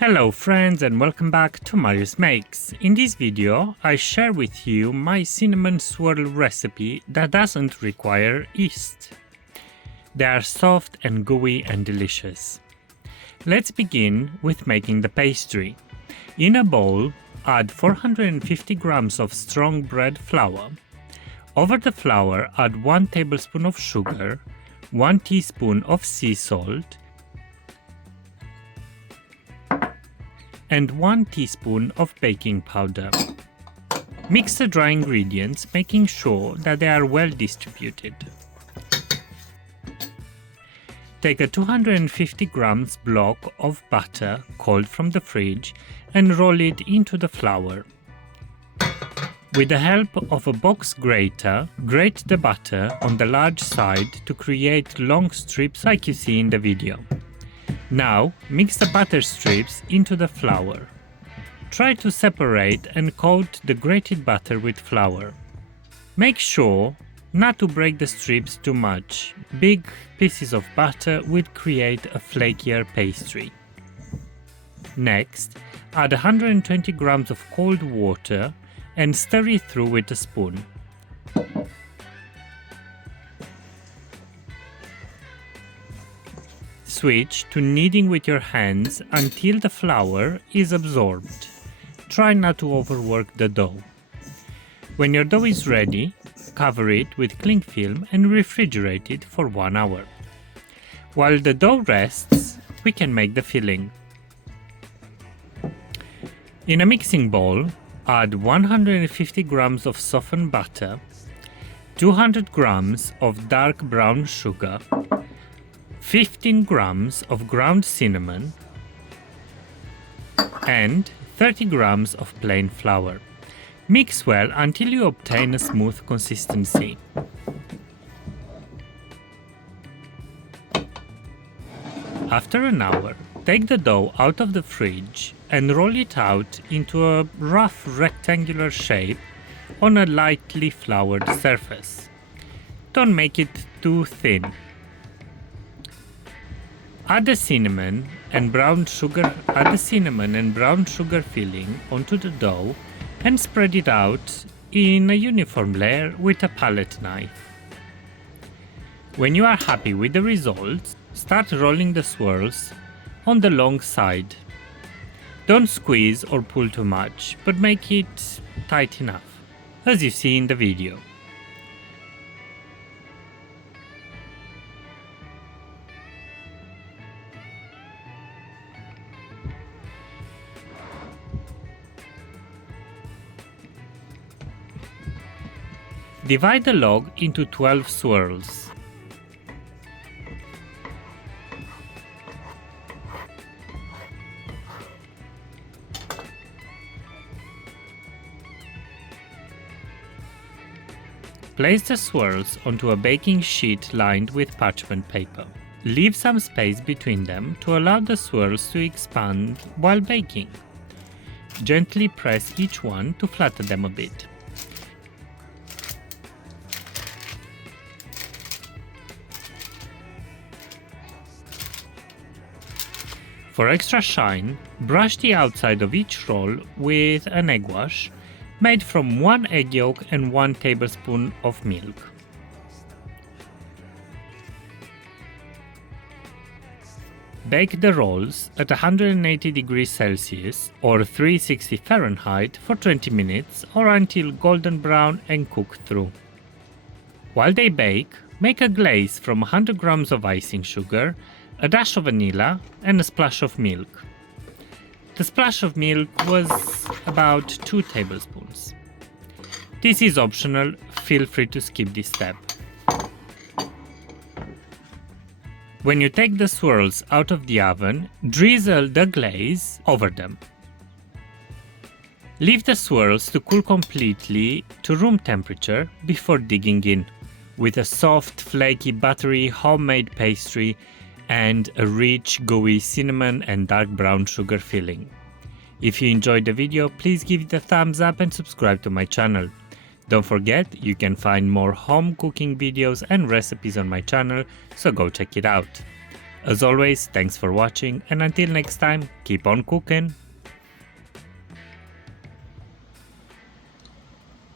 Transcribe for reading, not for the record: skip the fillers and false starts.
Hello friends and welcome back to Marius Makes. In this video I share with you my cinnamon swirl recipe that doesn't require yeast. They are soft and gooey and delicious. Let's begin with making the pastry. In a bowl, add 450 grams of strong bread flour. Over the flour add 1 tablespoon of sugar, 1 teaspoon of sea salt, and 1 teaspoon of baking powder. Mix the dry ingredients, making sure that they are well distributed. Take a 250 grams block of butter cold from the fridge and roll it into the flour. With the help of a box grater, grate the butter on the large side to create long strips like you see in the video. Now, mix the butter strips into the flour. Try to separate and coat the grated butter with flour. Make sure not to break the strips too much. Big pieces of butter would create a flakier pastry. Next, add 120 grams of cold water and stir it through with a spoon. Switch to kneading with your hands until the flour is absorbed. Try not to overwork the dough. When your dough is ready, cover it with cling film and refrigerate it for 1 hour. While the dough rests, we can make the filling. In a mixing bowl, add 150 grams of softened butter, 200 grams of dark brown sugar, 15 grams of ground cinnamon, and 30 grams of plain flour. Mix well until you obtain a smooth consistency. After an hour, take the dough out of the fridge and roll it out into a rough rectangular shape on a lightly floured surface. Don't make it too thin. Add the cinnamon and brown sugar filling onto the dough and spread it out in a uniform layer with a palette knife. When you are happy with the results, start rolling the swirls on the long side. Don't squeeze or pull too much, but make it tight enough, as you see in the video. Divide the log into 12 swirls. Place the swirls onto a baking sheet lined with parchment paper. Leave some space between them to allow the swirls to expand while baking. Gently press each one to flatten them a bit. For extra shine, brush the outside of each roll with an egg wash made from 1 egg yolk and 1 tablespoon of milk. Bake the rolls at 180 degrees Celsius or 360 Fahrenheit for 20 minutes or until golden brown and cook through. While they bake, make a glaze from 100 grams of icing sugar, a dash of vanilla and a splash of milk. The splash of milk was about 2 tablespoons. This is optional, feel free to skip this step. When you take the swirls out of the oven, drizzle the glaze over them. Leave the swirls to cool completely to room temperature before digging in, with a soft, flaky, buttery homemade pastry and a rich, gooey cinnamon and dark brown sugar filling. If you enjoyed the video, please give it a thumbs up and subscribe to my channel. Don't forget, you can find more home cooking videos and recipes on my channel, so go check it out. As always, thanks for watching, and until next time, keep on cooking!